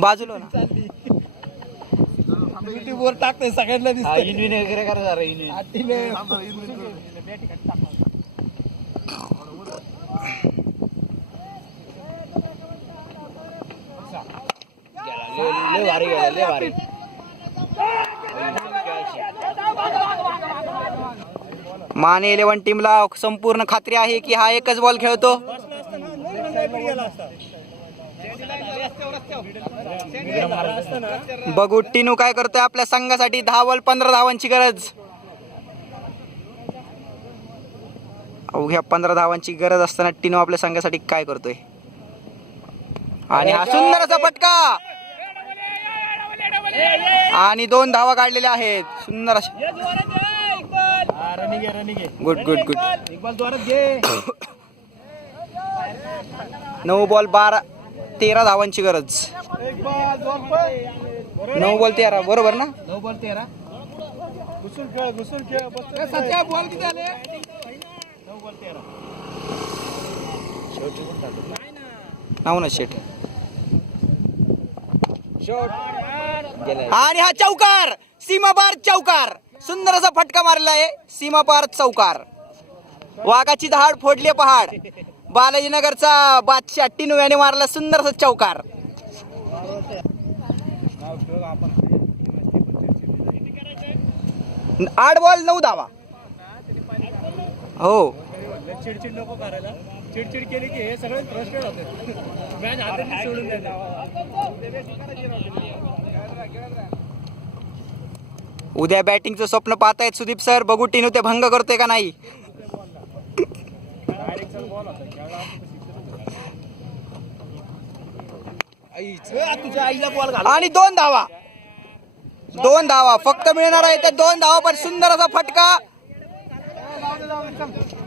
बाजूला ना. युट्यूबवर टाकतोय सगळ्यांना दिसतंय. इनविन वगैरे करा जरा इनविन. लय भारी गेला, लय भारी. माने 11 टीमला संपूर्ण खात्री आहे की हा एकच बॉल खेळतो. बघू टिनू काय करतोय आपल्या संघासाठी. 10 बॉल 15 धावांची गरज. अवघ्या 15 धावांची गरज असताना टिनू आपल्या संघासाठी काय करतोय. आणि हा सुंदर असा फटका आणि 2 धावा काढलेल्या आहेत. सुंदर अशी. Good good good. 9 बॉल 13 धावांची गरज. 9 बॉल 13 बरोबर ना. 9 बॉल 13. घुसून खेळ. बॉल किती आले. 9 बॉल 13. नाव ना शेट. आणि हा चौकार. सीमापार चौकार. सुंदर असा फटका मारला आहे. सीमापार चौकार. वाघाची दहाड फोडली पहाड. बालाजीनगरचा बादशाह टिनू याने मारला सुंदर असा चौकार. 8 बॉल 9 धावा. हो चिडचिड नको करायला. चिडचिड केली की हे सगळे फ्रस्ट्रेट होते. मॅच हाताने सोडून द्यायचं. उद्या बॅटिंगचं स्वप्न पाहतायत सुदीप सर. बघू टिनू ते भंग करतोय का नाही. आणि 2 धावा. 2 धावा फक्त मिळणार आहे. त्या 2 धावा पण सुंदर असा फटका.